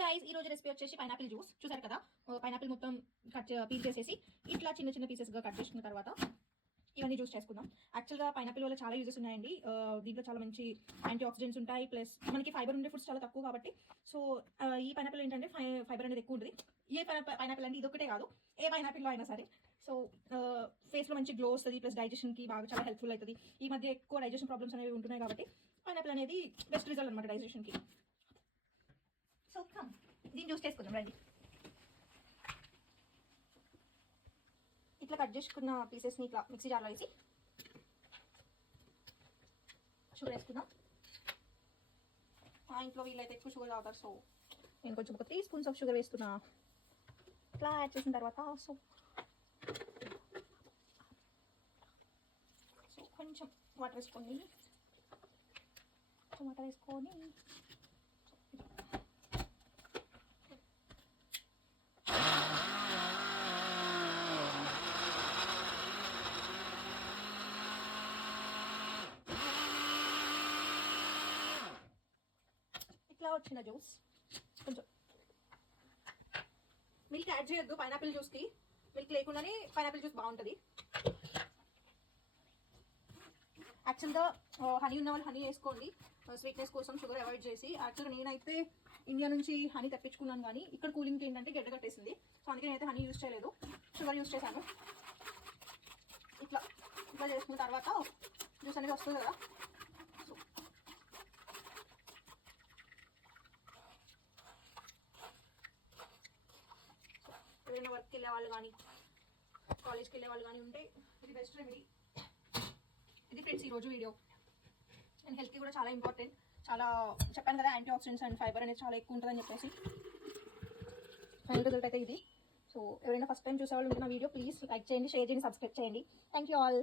Guys ఈ రోజు recipe వచ్చేసి పైనాపిల్ జ్యూస్. చూసారు కదా, పైనాపిల్ మొత్తం పీల్ చేసేసి ఇట్లా చిన్న చిన్న పీసెస్గా కట్ చేసుకున్న తర్వాత ఇవన్నీ జ్యూస్ చేసుకుందాం. యాక్చువల్గా పైనాపిల్ వల్ల చాలా యూజెస్ ఉన్నాయండి. దీంట్లో చాలా మంచి యాంటీ ఆక్సిడెంట్స్ ఉంటాయి, ప్లస్ మనకి ఫైబర్ ఉండే ఫుడ్స్ చాలా తక్కువ కాబట్టి. సో ఈ పైనాపిల్ ఏంటంటే ఫైబర్ అనేది ఎక్కువ ఉంటుంది. ఏ పైనాపిల్ అంటే ఇదొకటే కాదు, ఏ పైనాపిల్లో అయినా సరే. సో ఫేస్లో మంచి గ్లో వస్తుంది, ప్లస్ డైజెషన్కి బాగా చాలా హెల్ప్ఫుల్ అవుతుంది. ఈ మధ్య ఎక్కువ డైజెషన్ ప్రాబ్లమ్స్ అనేవి ఉంటున్నాయి కాబట్టి పైనాపిల్ అనేది బెస్ట్ రిజల్ట్ అనమాట డైజెషన్కి. సో దీన్ని జ్యూస్ చేసుకుందాం రండి. ఇట్లా కట్ చేసుకున్న పీసెస్ని ఇట్లా మిక్సీ జార్లో వేసి షుగర్ వేసుకుందాం. మా ఇంట్లో వీళ్ళైతే ఎక్కువ షుగర్ తాగుతారు, సో నేను కొంచెం ఒక 3 స్పూన్స్ ఆఫ్ షుగర్ వేస్తున్నా. ఇట్లా యాడ్ చేసిన తర్వాత సో కొంచెం వాటర్ వేసుకొని ఇట్లా వచ్చిన జ్యూస్. కొంచెం మిల్క్ యాడ్ చేయొద్దు పైనాపిల్ జ్యూస్కి, మిల్క్ లేకుండానే పైనాపిల్ జ్యూస్ బాగుంటుంది. యాక్చువల్గా హనీ ఉన్న వాళ్ళు హనీ వేసుకోండి, స్వీట్నెస్ కోసం షుగర్ అవాయిడ్ చేసి. యాక్చువల్గా నేనైతే ఇండియా నుంచి హనీ తెప్పించుకున్నాను, కానీ ఇక్కడ కూలింగ్కి ఏంటంటే గడ్డ కట్టేసింది. సో అందుకే నేనైతే హనీ యూజ్ చేయలేదు, షుగర్ యూజ్ చేశాను. ఇట్లా ఇట్లా చేసుకున్న తర్వాత జ్యూస్ అనేది వస్తుంది కదా. సో ఎవరైనా వర్క్కి వెళ్ళే వాళ్ళు కానీ కాలేజ్కి వెళ్ళే వాళ్ళు కానీ ఉంటే ఇది బెస్ట్ రెమెడీ. ఇది ఫ్రెండ్స్ ఈరోజు వీడియో. అండ్ హెల్త్కి కూడా చాలా ఇంపార్టెంట్. చాలా చెప్పాను కదా, యాంటీ ఆక్సిడెంట్స్ అండ్ ఫైబర్ అనేది చాలా ఎక్కువ ఉంటుందని చెప్పేసి. ఫైనల్ రిజల్ట్ అయితే ఇది. సో ఎవరైనా ఫస్ట్ టైం చూసే వాళ్ళు ఉంటే నా వీడియో ప్లీజ్ లైక్ చేయండి, షేర్ చేయండి, సబ్స్క్రైబ్ చేయండి. Thank you all.